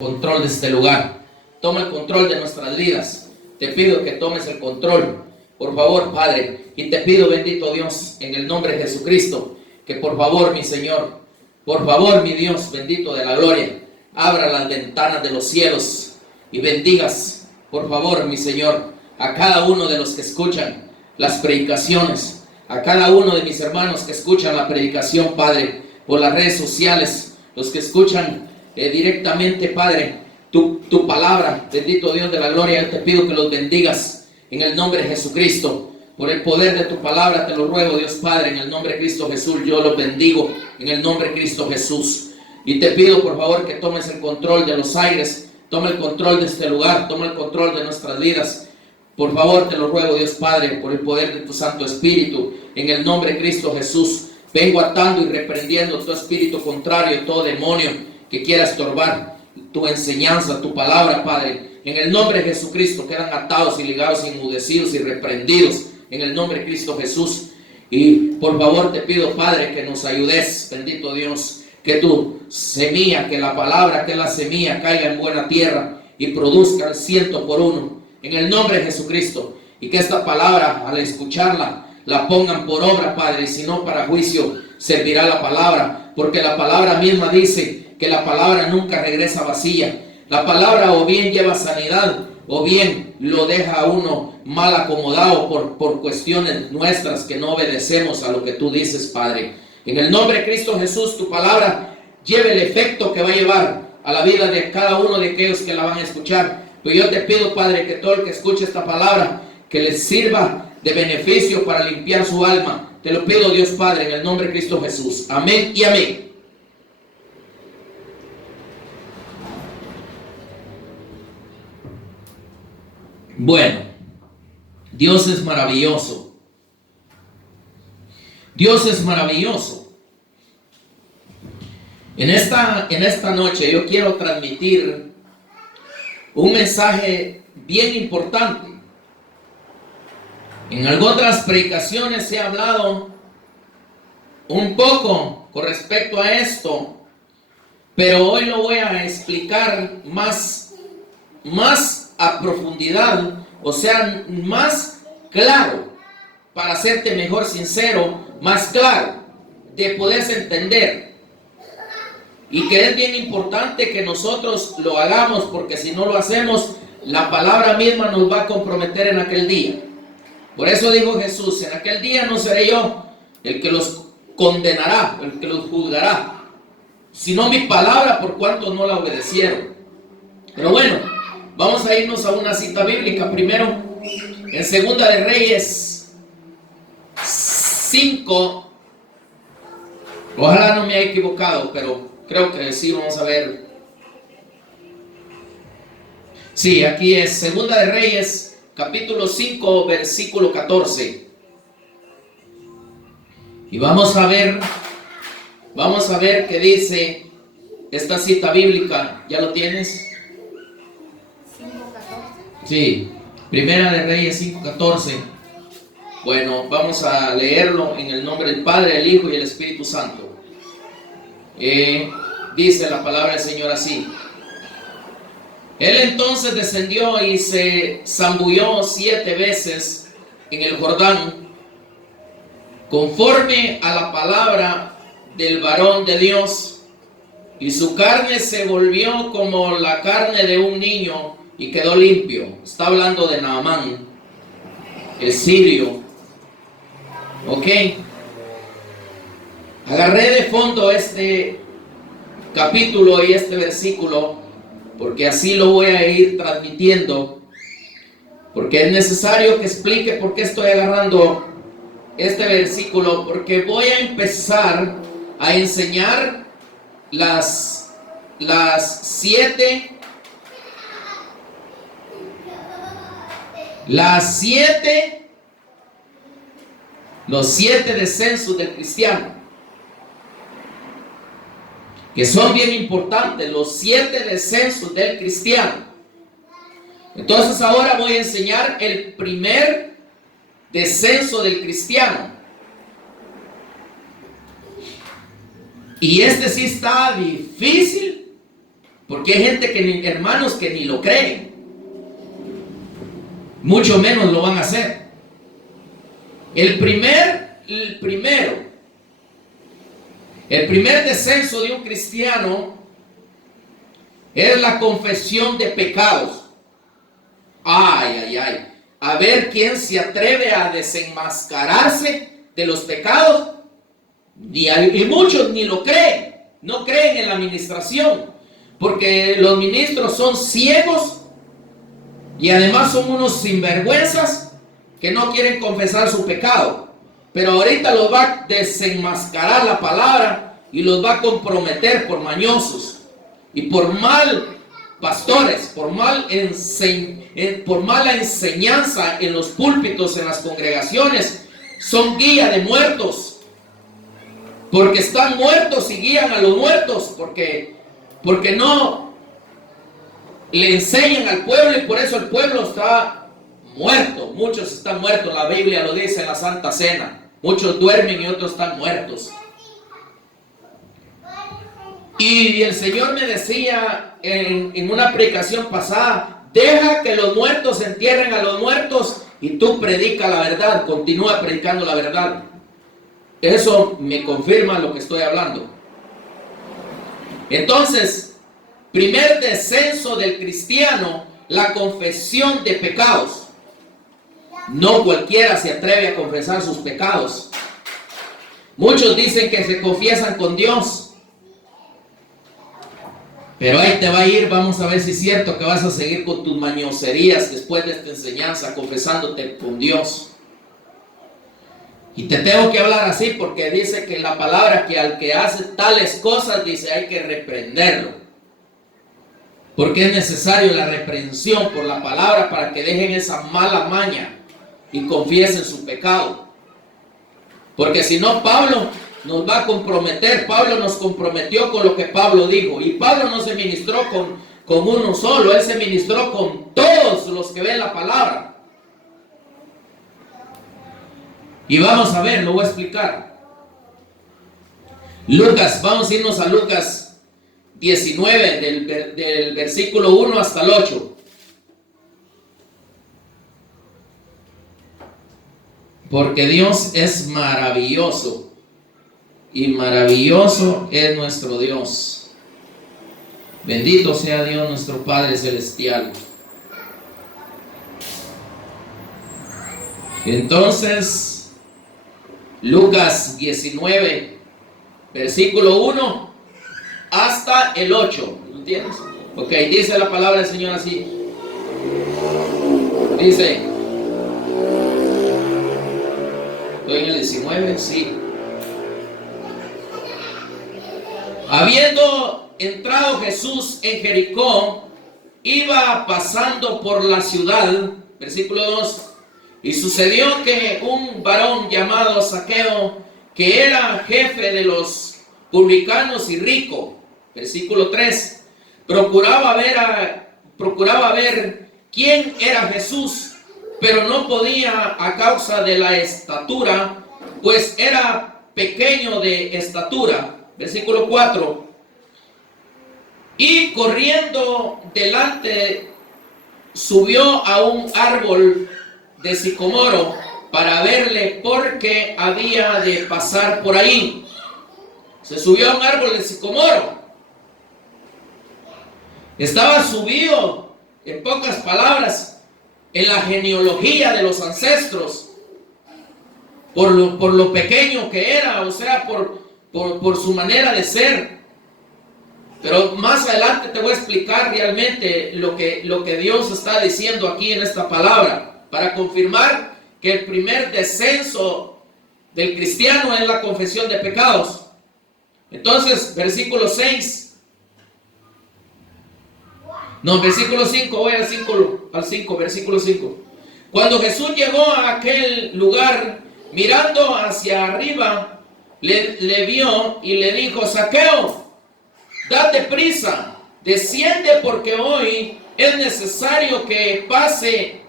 Control de este lugar. Toma el control de nuestras vidas. Te pido que tomes el control, por favor, Padre. Y te pido, bendito Dios, en el nombre de Jesucristo, que por favor, mi Señor, por favor, mi Dios, bendito de la gloria, abra las ventanas de los cielos y bendigas, por favor, mi Señor, a cada uno de los que escuchan las predicaciones, a cada uno de mis hermanos que escuchan la predicación, Padre, por las redes sociales, los que escuchan directamente, Padre, tu palabra, bendito Dios de la gloria. Yo te pido que los bendigas en el nombre de Jesucristo. Por el poder de tu palabra te lo ruego, Dios Padre, en el nombre de Cristo Jesús. Yo los bendigo en el nombre de Cristo Jesús. Y te pido, por favor, que tomes el control de los aires, toma el control de este lugar, toma el control de nuestras vidas. Por favor, te lo ruego, Dios Padre, por el poder de tu Santo Espíritu, en el nombre de Cristo Jesús. Vengo atando y reprendiendo todo espíritu contrario, todo demonio que quiera estorbar tu enseñanza, tu palabra, Padre. En el nombre de Jesucristo quedan atados y ligados, enmudecidos y reprendidos en el nombre de Cristo Jesús. Y por favor te pido, Padre, que nos ayudes, bendito Dios, que tu semilla, que la palabra, que la semilla caiga en buena tierra y produzca el 100 por 1 en el nombre de Jesucristo. Y que esta palabra, al escucharla, la pongan por obra, Padre, y si no, para juicio servirá la palabra, porque la palabra misma dice que la palabra nunca regresa vacía. La palabra o bien lleva sanidad, o bien lo deja a uno mal acomodado por cuestiones nuestras que no obedecemos a lo que tú dices, Padre. En el nombre de Cristo Jesús, tu palabra lleve el efecto que va a llevar a la vida de cada uno de aquellos que la van a escuchar. Pero yo te pido, Padre, que todo el que escuche esta palabra, que les sirva de beneficio para limpiar su alma. Te lo pido, Dios Padre, en el nombre de Cristo Jesús. Amén y amén. Bueno, Dios es maravilloso. Dios es maravilloso. En esta noche yo quiero transmitir un mensaje bien importante. En algunas predicaciones he hablado un poco con respecto a esto, pero hoy lo voy a explicar más a profundidad, o sea, más claro, para hacerte mejor sincero, más claro, de poderse entender. Y que es bien importante que nosotros lo hagamos, porque si no lo hacemos, la palabra misma nos va a comprometer en aquel día. Por eso dijo Jesús: en aquel día no seré yo el que los condenará, el que los juzgará, sino mi palabra, por cuanto no la obedecieron. Pero bueno, vamos a irnos a una cita bíblica primero, en Segunda de Reyes 5. Ojalá no me haya equivocado, pero creo que sí. Vamos a ver. Sí, aquí es Segunda de Reyes, capítulo 5, versículo 14. Y vamos a ver qué dice esta cita bíblica. ¿Ya lo tienes? Sí, Primera de Reyes 5:14. Bueno, vamos a leerlo en el nombre del Padre, el Hijo y el Espíritu Santo. Dice la palabra del Señor así: Él entonces descendió y se zambulló 7 veces en el Jordán, conforme a la palabra del varón de Dios, y su carne se volvió como la carne de un niño y quedó limpio. Está hablando de Naamán, el sirio. Ok. Agarré de fondo este capítulo y este versículo, porque así lo voy a ir transmitiendo, porque es necesario que explique por qué estoy agarrando este versículo, porque voy a empezar a enseñar los 7 descensos del cristiano, que son bien importantes, los 7 descensos del cristiano. Entonces ahora voy a enseñar el primer descenso del cristiano. Y este sí está difícil Porque hay gente que hermanos que ni lo creen, mucho menos lo van a hacer. El primer descenso de un cristiano es la confesión de pecados. A ver quién se atreve a desenmascararse de los pecados. Y muchos ni lo creen, no creen en la administración, porque los ministros son ciegos y además son unos sinvergüenzas que no quieren confesar su pecado. Pero ahorita los va a desenmascarar la palabra y los va a comprometer por mañosos y por mal pastores, por mala enseñanza en los púlpitos, en las congregaciones. Son guía de muertos, porque están muertos y guían a los muertos, porque no le enseñan al pueblo, y por eso el pueblo está muerto. Muchos están muertos, la Biblia lo dice en la Santa Cena. Muchos duermen y otros están muertos. Y el Señor me decía en una predicación pasada: deja que los muertos entierren a los muertos y tú predica la verdad, continúa predicando la verdad. Eso me confirma lo que estoy hablando. Entonces, primer descenso del cristiano, la confesión de pecados. No cualquiera se atreve a confesar sus pecados. Muchos dicen que se confiesan con Dios, pero ahí te va a ir. Vamos a ver si es cierto que vas a seguir con tus mañoserías después de esta enseñanza, confesándote con Dios. Y te tengo que hablar así porque dice que la palabra que al que hace tales cosas, dice, hay que reprenderlo. Porque es necesario la reprensión por la palabra para que dejen esa mala maña y confiesen su pecado. Porque si no, Pablo nos va a comprometer. Pablo nos comprometió con lo que Pablo dijo. Y Pablo no se ministró con uno solo, él se ministró con todos los que ven la palabra. Y vamos a ver, lo voy a explicar. Lucas, vamos a irnos a Lucas 19, del versículo 1 hasta el 8. Porque Dios es maravilloso, y maravilloso es nuestro Dios. Bendito sea Dios nuestro Padre Celestial. Entonces, Lucas 19, versículo 1 hasta el 8. ¿Lo entiendes? Ok, dice la palabra del Señor así. Dice, ¿estoy en el 19? Sí. Habiendo entrado Jesús en Jericó, iba pasando por la ciudad. Versículo 2. Y sucedió que un varón llamado Zaqueo, que era jefe de los publicanos y rico, versículo 3, procuraba ver quién era Jesús, pero no podía a causa de la estatura, pues era pequeño de estatura. Versículo 4. Y corriendo delante, subió a un árbol de sicomoro para verle, porque había de pasar por ahí. Se subió a un árbol de sicomoro. Estaba subido, en pocas palabras, en la genealogía de los ancestros, por lo pequeño que era, o sea, por su manera de ser. Pero más adelante te voy a explicar realmente lo que Dios está diciendo aquí en esta palabra, para confirmar que el primer descenso del cristiano es la confesión de pecados. Entonces, versículo 6. No, versículo 5, voy al 5, versículo 5. Cuando Jesús llegó a aquel lugar, mirando hacia arriba, le vio y le dijo: Zaqueo, date prisa, desciende, porque hoy es necesario que pase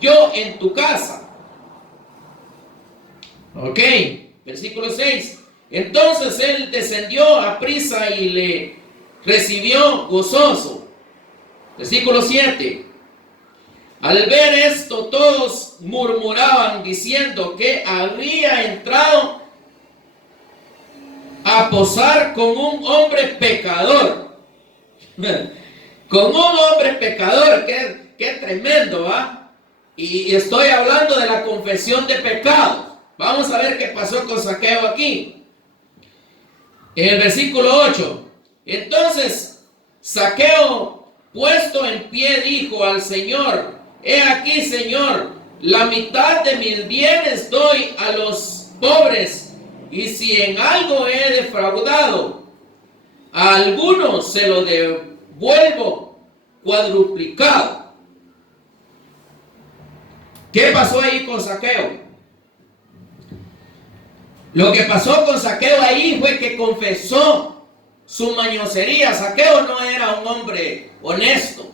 yo en tu casa. Ok, versículo 6. Entonces él descendió a prisa y recibió gozoso. Versículo 7. Al ver esto, todos murmuraban diciendo que había entrado a posar con un hombre pecador. Con un hombre pecador, que tremendo, ¿va? Y estoy hablando de la confesión de pecados. Vamos a ver qué pasó con Zaqueo aquí. En el versículo 8. Entonces, Zaqueo, puesto en pie, dijo al Señor: He aquí, Señor, la mitad de mis bienes doy a los pobres, y si en algo he defraudado a algunos, se lo devuelvo cuadruplicado. ¿Qué pasó ahí con Zaqueo? Lo que pasó con Zaqueo ahí fue que confesó su mañosería. Zaqueo no era un hombre honesto.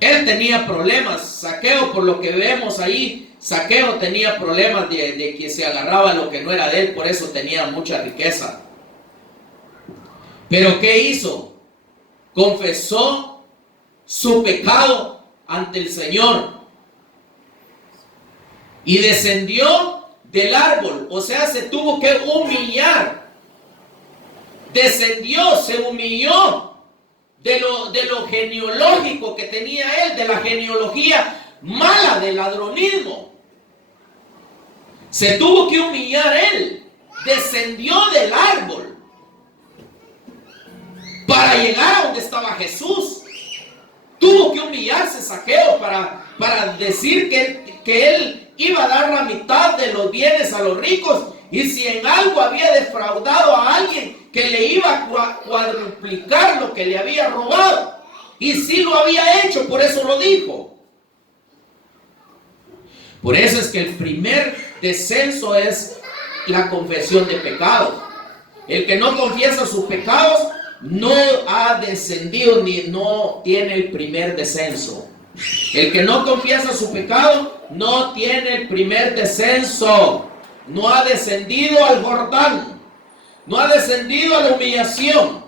Él tenía problemas. Zaqueo, por lo que vemos ahí, Zaqueo tenía problemas de que se agarraba lo que no era de él, por eso tenía mucha riqueza. Pero ¿qué hizo? Confesó su pecado ante el Señor y descendió del árbol, o sea, se tuvo que humillar. Descendió, se humilló de lo genealógico que tenía él, de la genealogía mala del ladronismo. Se tuvo que humillar él, descendió del árbol para llegar a donde estaba Jesús. Tuvo que humillarse Zaqueo para decir que él iba a dar la mitad de los bienes a los ricos, y si en algo había defraudado a alguien, que le iba a cuadruplicar lo que le había robado. Y sí lo había hecho, por eso lo dijo. Por eso es que el primer descenso es la confesión de pecados. El que no confiesa sus pecados no ha descendido, ni no tiene el primer descenso. El que no confiesa su pecado no tiene el primer descenso. No ha descendido al Jordán, no ha descendido a la humillación.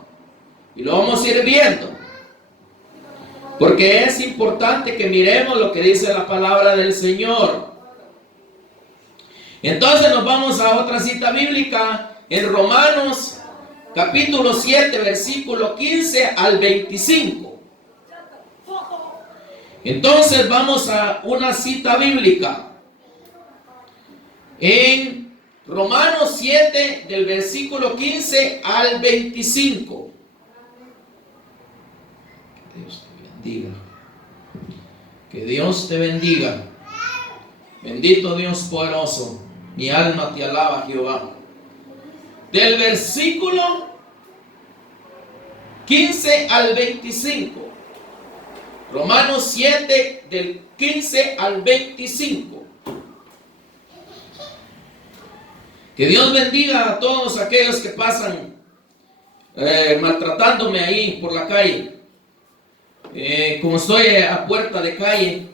Y lo vamos a ir viendo, porque es importante que miremos lo que dice la palabra del Señor. Entonces nos vamos a otra cita bíblica en Romanos capítulo 7, versículo 15 al 25. Entonces vamos a una cita bíblica en Romanos 7, del versículo 15 al 25. Que Dios te bendiga. Que Dios te bendiga. Bendito Dios poderoso. Mi alma te alaba, Jehová. Del versículo 15 al 25. Romanos 7, del 15 al 25. Que Dios bendiga a todos aquellos que pasan maltratándome ahí por la calle. Como estoy a puerta de calle,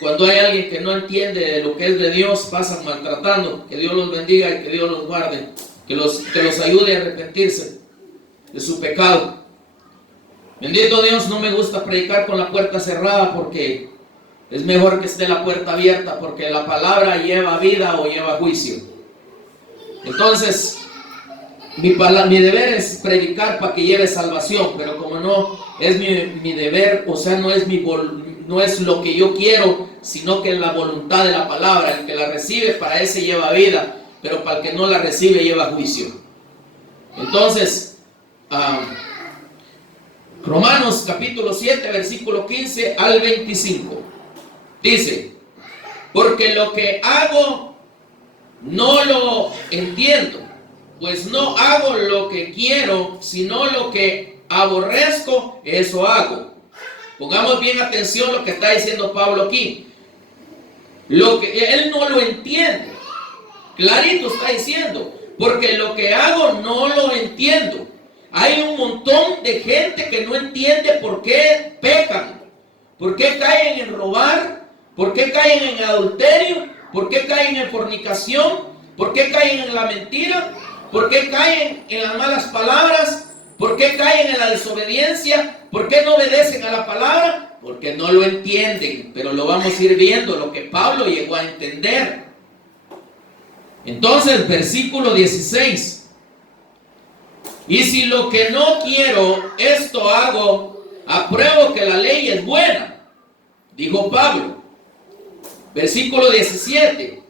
cuando hay alguien que no entiende lo que es de Dios, pasan maltratando. Que Dios los bendiga y que Dios los guarde. Que los ayude a arrepentirse de su pecado. Bendito Dios, no me gusta predicar con la puerta cerrada, porque es mejor que esté la puerta abierta, porque la palabra lleva vida o lleva juicio. Entonces, mi deber es predicar para que lleve salvación, pero como no es mi deber, o sea, no es lo que yo quiero, sino que es la voluntad de la palabra. El que la recibe, para ese lleva vida, pero para el que no la recibe, lleva juicio. Entonces, Romanos capítulo 7, versículo 15 al 25. Dice: porque lo que hago no lo entiendo, pues no hago lo que quiero, sino lo que aborrezco, eso hago. Pongamos bien atención a lo que está diciendo Pablo aquí. Lo que él no lo entiende, clarito está diciendo, porque lo que hago no lo entiendo. Hay un montón de gente que no entiende por qué pecan, por qué caen en robar, por qué caen en adulterio, por qué caen en fornicación, por qué caen en la mentira, por qué caen en las malas palabras, ¿Por qué caen en la desobediencia? ¿Por qué no obedecen a la palabra? Porque no lo entienden, pero lo vamos a ir viendo, lo que Pablo llegó a entender. Entonces, versículo 16. Y si lo que no quiero, esto hago, apruebo que la ley es buena, dijo Pablo. Versículo 17.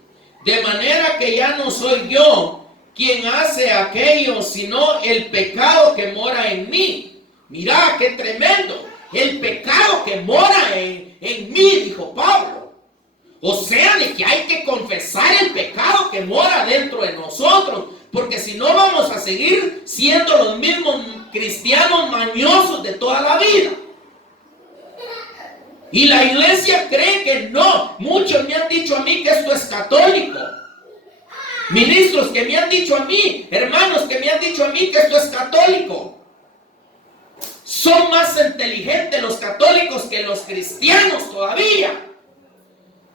De manera que ya no soy yo quien hace aquello, sino el pecado que mora en mí. Mirá, qué tremendo. El pecado que mora en mí, dijo Pablo. O sea, de que hay que confesar el pecado que mora dentro de nosotros, porque si no vamos a seguir siendo los mismos cristianos mañosos de toda la vida. Y la iglesia cree que no. Muchos me han dicho a mí que esto es católico. Ministros que me han dicho a mí, hermanos que me han dicho a mí que esto es católico. Son más inteligentes los católicos que los cristianos todavía.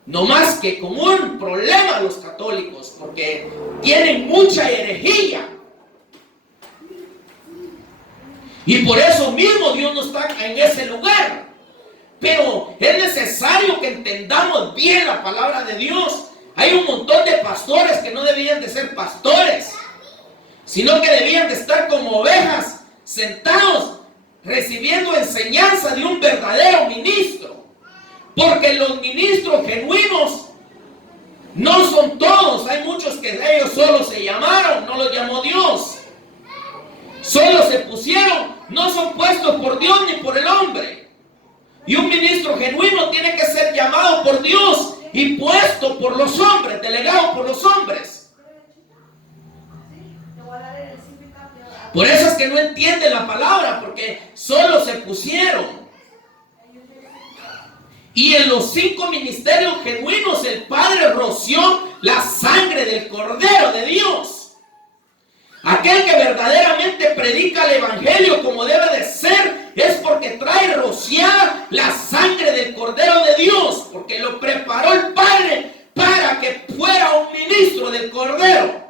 No más que con un problema los católicos, porque tienen mucha herejía. Y por eso mismo Dios no está en ese lugar. Pero es necesario que entendamos bien la palabra de Dios. Hay un montón de pastores que no debían de ser pastores, sino que debían de estar como ovejas, sentados, recibiendo enseñanza de un verdadero ministro. Porque los ministros genuinos no son todos. Hay muchos que ellos solo se llamaron, no los llamó Dios. Solo se pusieron, no son puestos por Dios ni por el hombre. Y un ministro genuino tiene que ser llamado por Dios y puesto por los hombres, delegado por los hombres. Por eso es que no entienden la palabra, porque solo se pusieron. Y en los 5 ministerios genuinos el Padre roció la sangre del Cordero de Dios. Aquel que verdaderamente predica el Evangelio como debe de ser, es porque trae rociada la sangre del Cordero de Dios, porque lo preparó el Padre para que fuera un ministro del Cordero.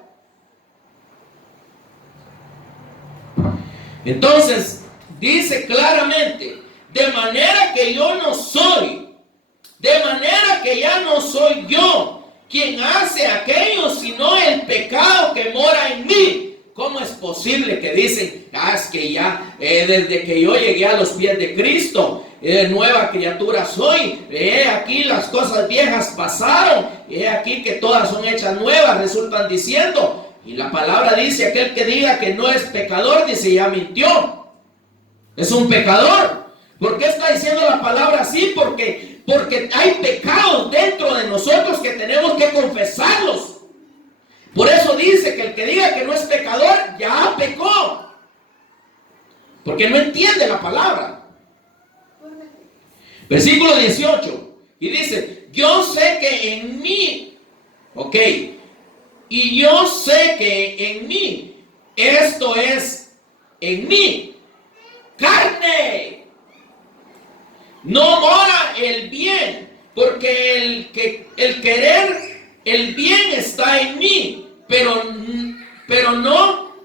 Entonces, dice claramente, de manera que yo no soy, de manera que ya no soy yo quien hace aquello, sino el pecado que mora en mí. ¿Cómo es posible que dicen, es que ya desde que yo llegué a los pies de Cristo, nueva criatura soy, aquí las cosas viejas pasaron, aquí que todas son hechas nuevas, resultan diciendo? Y la palabra dice, aquel que diga que no es pecador, dice, ya mintió. Es un pecador. ¿Por qué está diciendo la palabra así? Porque hay pecados dentro de nosotros que tenemos que confesarlos. Por eso dice que el que diga que no es pecador, ya pecó. Porque no entiende la palabra. Versículo 18. Y dice, yo sé que en mí, ok, y yo sé que en mí, esto es en mí, carne, no mora el bien, porque el querer el bien está en mí, pero no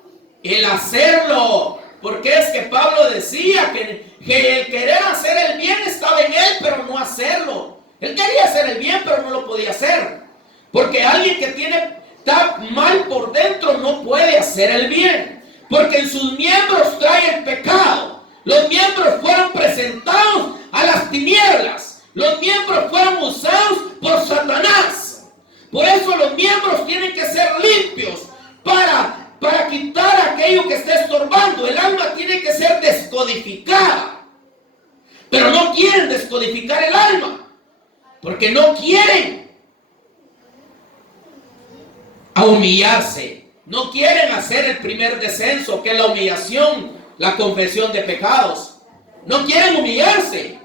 el hacerlo. Porque es que Pablo decía que el querer hacer el bien estaba en él, pero no hacerlo. Él quería hacer el bien, pero no lo podía hacer. Porque alguien que está mal por dentro no puede hacer el bien. Porque en sus miembros trae el pecado. Los miembros fueron presentados a las tinieblas. Los miembros fueron usados por Satanás. Por eso los miembros tienen que ser limpios para quitar aquello que está estorbando. El alma tiene que ser descodificada. Pero no quieren descodificar el alma, porque no quieren humillarse. No quieren hacer el primer descenso, que es la humillación, la confesión de pecados. No quieren humillarse.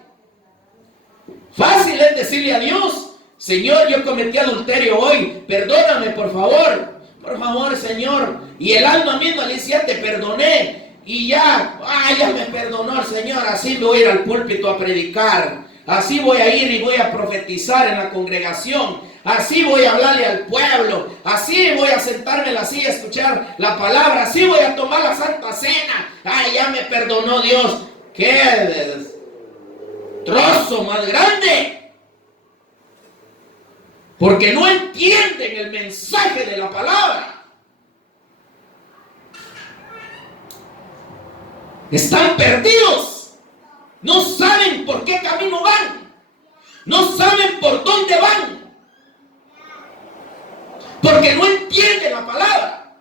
Fácil es decirle a Dios, Señor, yo cometí adulterio hoy, perdóname por favor, Señor. Y el alma misma le dice, ya te perdoné, y ya me perdonó el Señor, así me voy a ir al púlpito a predicar, así voy a ir y voy a profetizar en la congregación, así voy a hablarle al pueblo, así voy a sentarme en la silla a escuchar la palabra, así voy a tomar la Santa Cena. Ay, ya me perdonó Dios. ¡Qué trozo más grande! Porque no entienden el mensaje de la palabra. Están perdidos. No saben por qué camino van. No saben por dónde van. Porque no entienden la palabra.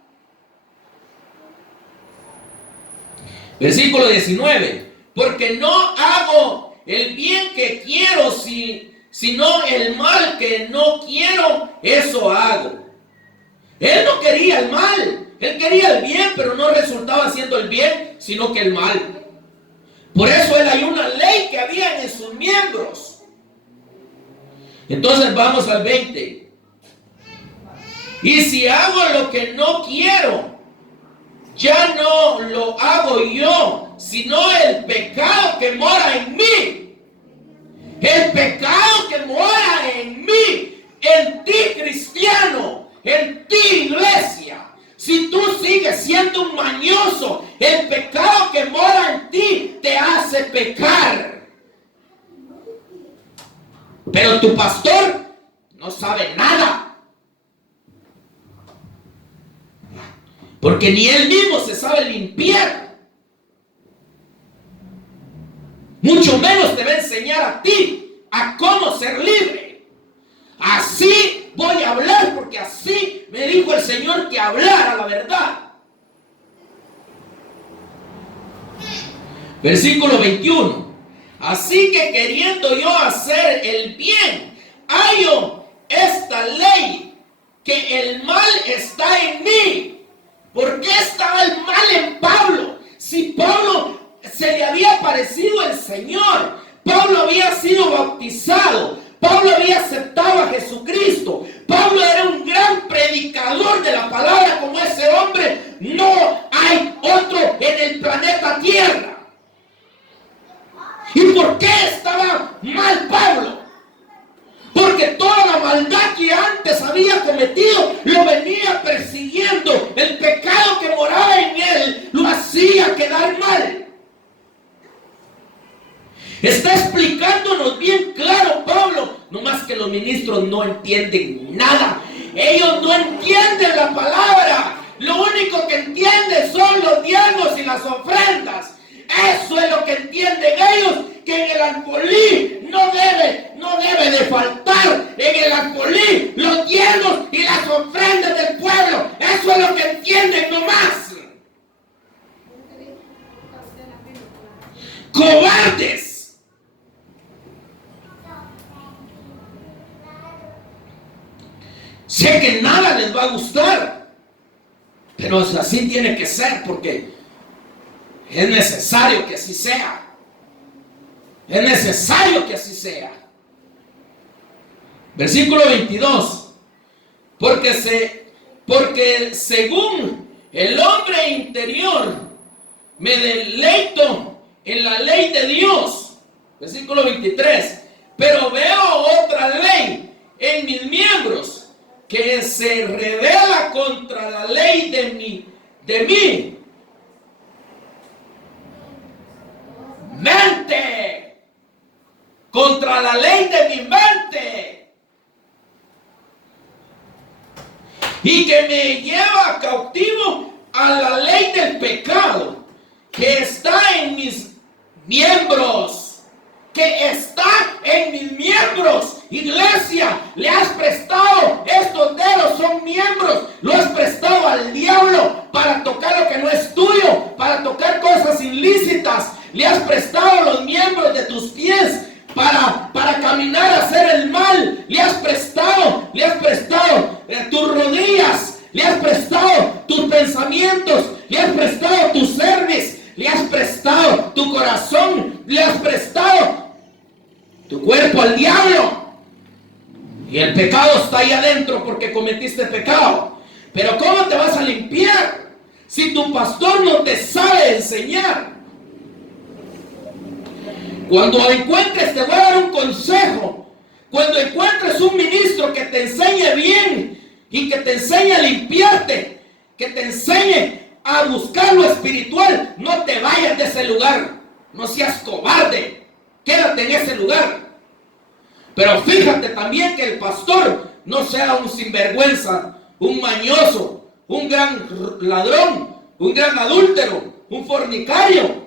Versículo 19. Porque no hago el bien que quiero, sino el mal que no quiero, eso hago. Él no quería el mal. Él quería el bien, pero no resultaba haciendo el bien, sino que el mal. Por eso hay una ley que había en sus miembros. Entonces vamos al 20. Y si hago lo que no quiero, ya no lo hago yo, sino el pecado que mora en mí. El pecado que mora en mí, en ti, cristiano, en ti, iglesia. Si tú sigues siendo un mañoso, el pecado que mora en ti te hace pecar. Pero tu pastor no sabe nada. Porque ni él mismo se sabe limpiar. Mucho menos te va a enseñar a ti a cómo ser libre. Así voy a hablar porque así me dijo el Señor que hablara la verdad. Versículo 21. Así que queriendo yo hacer el bien, hallo esta ley, que el mal está en mí. ¿Por qué estaba el mal en Pablo? Si Pablo se le había parecido el Señor, Pablo había sido bautizado, Pablo había aceptado a Jesucristo, Pablo era un gran predicador de la palabra, como ese hombre no hay otro en el planeta Tierra. ¿Y por qué estaba mal Pablo? Porque toda la maldad que antes había cometido lo venía persiguiendo. El pecado que moraba en él lo hacía quedar mal. Está explicándonos bien claro Pablo, nomás que los ministros no entienden nada. Ellos no entienden la palabra. Lo único que entienden son los diezmos y las ofrendas. Eso es lo que entienden ellos, que en el alfolí no debe de faltar. En el alfolí los diezmos y las ofrendas del pueblo. Eso es lo que entienden nomás. Cobardes. Sé que nada les va a gustar, pero así tiene que ser porque es necesario que así sea. Es necesario que así sea. Versículo 22. Porque según el hombre interior me deleito en la ley de Dios. Versículo 23. Pero veo otra ley en mis miembros que se revela contra la ley de mí. Mente. Contra la ley de mi mente. Y que me lleva cautivo a la ley del pecado que está en mis miembros. Que está en mis miembros. Iglesia, le has prestado, estos dedos son miembros, lo has prestado al diablo para tocar lo que no es tuyo, para tocar cosas ilícitas. Le has prestado los miembros de tus pies para caminar a hacer el mal. Le has prestado tus rodillas, le has prestado tus pensamientos, le has prestado tu cerviz, le has prestado tu corazón, le has prestado tu cuerpo al diablo. Y el pecado está ahí adentro porque cometiste pecado. Pero ¿cómo te vas a limpiar si tu pastor no te sabe enseñar? Cuando lo encuentres te voy a dar un consejo. Cuando encuentres un ministro que te enseñe bien y que te enseñe a limpiarte, que te enseñe a buscar lo espiritual, no te vayas de ese lugar. No seas cobarde. Quédate en ese lugar. Pero fíjate también que el pastor no sea un sinvergüenza, un mañoso, un gran ladrón, un gran adúltero, un fornicario.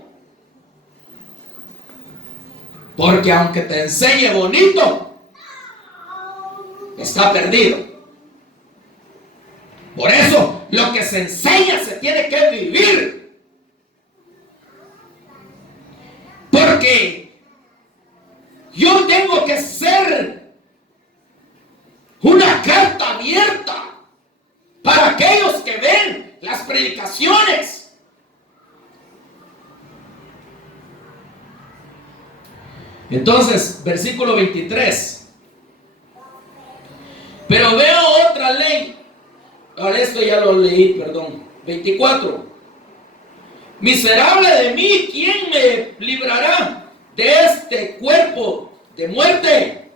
Porque aunque te enseñe bonito, está perdido. Por eso, lo que se enseña se tiene que vivir. Porque yo tengo que ser una carta abierta para aquellos que ven las predicaciones. Entonces, versículo 23. Pero veo otra ley. Ahora esto ya lo leí, perdón. 24. Miserable de mí, ¿quién me librará de este cuerpo de muerte?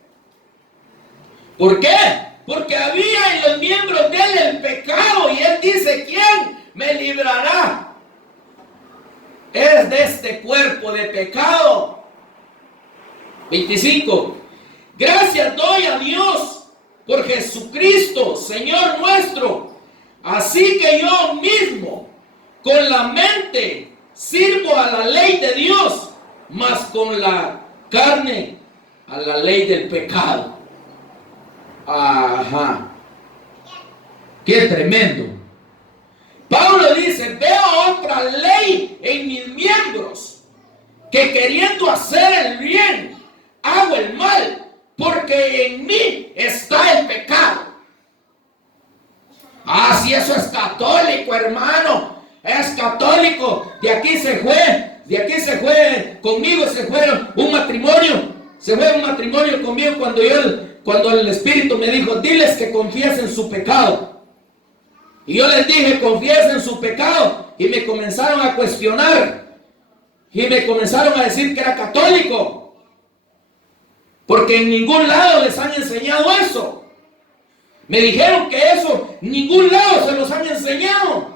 ¿Por qué? Porque había en los miembros de él el pecado, y él dice, ¿quién me librará? Es de este cuerpo de pecado. 25. Gracias doy a Dios por Jesucristo, Señor nuestro. Así que yo mismo, con la mente, sirvo a la ley de Dios, mas con la carne, a la ley del pecado. Ajá. Qué tremendo. Pablo dice, veo otra ley en mis miembros, que queriendo hacer el bien, hago el mal, porque en mí está el pecado. Ah, si eso es católico, hermano, es católico. De aquí se fue, conmigo se fue un matrimonio. Se fue un matrimonio conmigo cuando el Espíritu me dijo, diles que confiesen su pecado. Y yo les dije, confiesen su pecado. Y me comenzaron a cuestionar. Y me comenzaron a decir que era católico. Porque en ningún lado les han enseñado eso. Me dijeron que eso, en ningún lado se los han enseñado.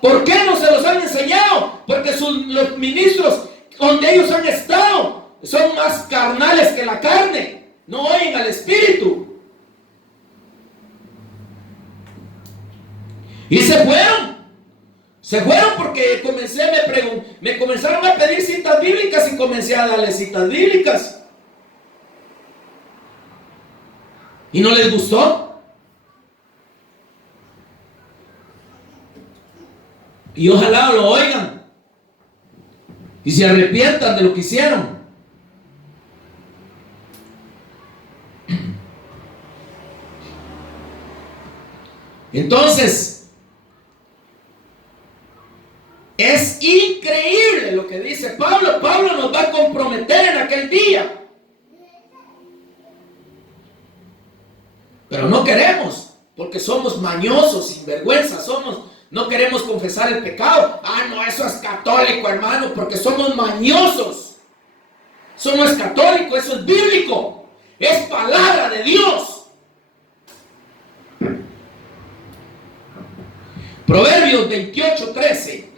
¿Por qué no se los han enseñado? Porque los ministros donde ellos han estado son más carnales que la carne. No oyen al Espíritu. Y se fueron. Se fueron porque me comenzaron a pedir citas bíblicas y comencé a darles citas bíblicas. ¿Y no les gustó? Y ojalá lo oigan y se arrepientan de lo que hicieron. Entonces, es increíble lo que dice Pablo. Pablo nos va a comprometer en aquel día. Pero no queremos, porque somos mañosos, sinvergüenza, no queremos confesar el pecado. Ah, no, eso es católico, hermano, porque somos mañosos. Eso no es católico, eso es bíblico. Es palabra de Dios. Proverbios 28:13.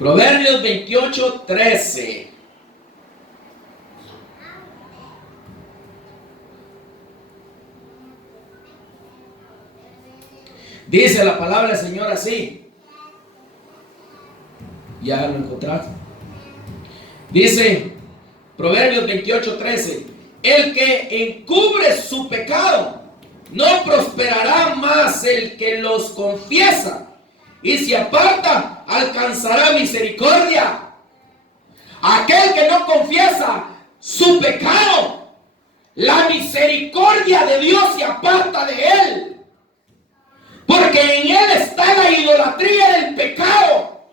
Proverbios 28:13. Dice la palabra del Señor así. Ya lo encontraste. Dice Proverbios 28:13. El que encubre su pecado no prosperará, más el que los confiesa y se aparta alcanzará misericordia. Aquel que no confiesa su pecado, la misericordia de Dios se aparta de él, porque en él está la idolatría del pecado,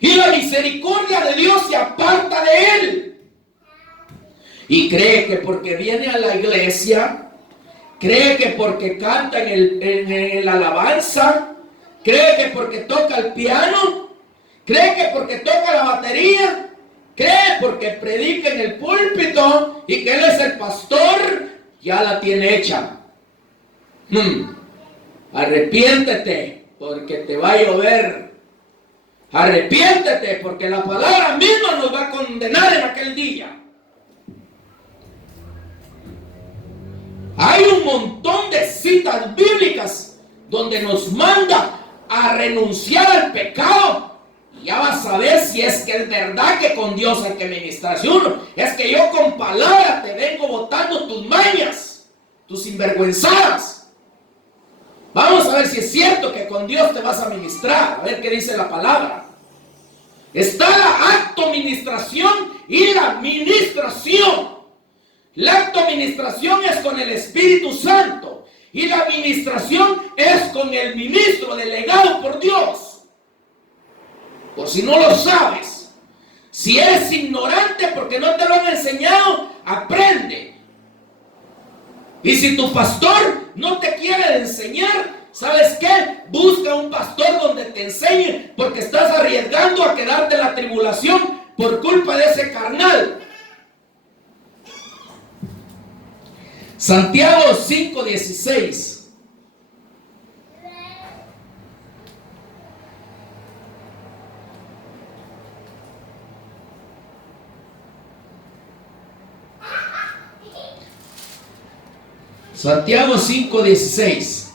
y la misericordia de Dios se aparta de él, y cree que porque viene a la iglesia Cree que porque canta en el alabanza, cree que porque toca el piano, cree que porque toca la batería, cree porque predica en el púlpito y que él es el pastor, ya la tiene hecha. Arrepiéntete porque te va a llover. Arrepiéntete porque la palabra misma nos va a condenar en aquel día. Hay un montón de citas bíblicas donde nos manda a renunciar al pecado. Y ya vas a ver si es que es verdad que con Dios hay que ministrarse uno. Es que yo con palabra te vengo botando tus mañas, tus sinvergüenzadas. Vamos a ver si es cierto que con Dios te vas a ministrar. A ver qué dice la palabra. Está la acto-ministración y la ministración. La acto-ministración es con el Espíritu Santo y la ministración es con el ministro delegado por Dios. Por si no lo sabes, si eres ignorante porque no te lo han enseñado, aprende. Y si tu pastor no te quiere enseñar, ¿sabes qué? Busca un pastor donde te enseñe, porque estás arriesgando a quedarte en la tribulación por culpa de ese carnal. Santiago 5:16. Santiago 5:16.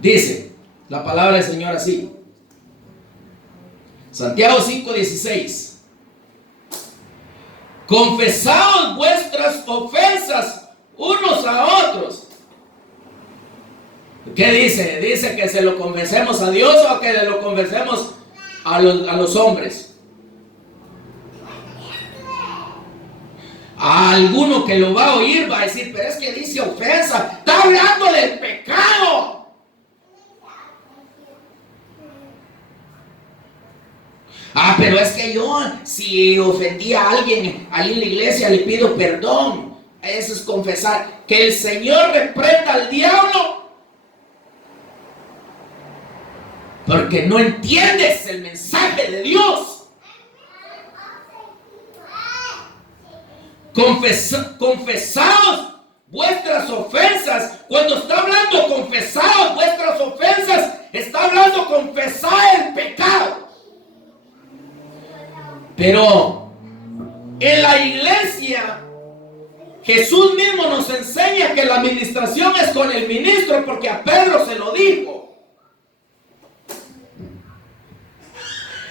Dice la palabra del Señor así. Santiago 5:16. Confesaos vuestras ofensas unos a otros. ¿Qué dice? Dice que se lo confesemos a Dios o que le lo confesemos a los hombres. A alguno que lo va a oír va a decir, pero es que dice ofensa, está hablando del pecado. Pero es que yo, si ofendí a alguien ahí en la iglesia, le pido perdón. Eso es confesar. Que el Señor reprenda al diablo, porque no entiendes el mensaje de Dios. Confesaos vuestras ofensas. Cuando está hablando confesaos vuestras ofensas, está hablando confesar el pecado. Pero en la iglesia Jesús mismo nos enseña que la administración es con el ministro, porque a Pedro se lo dijo.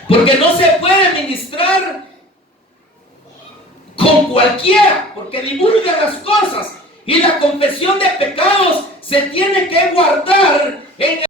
Porque no se puede ministrar con cualquiera, porque divulga las cosas. Y la confesión de pecados se tiene que guardar en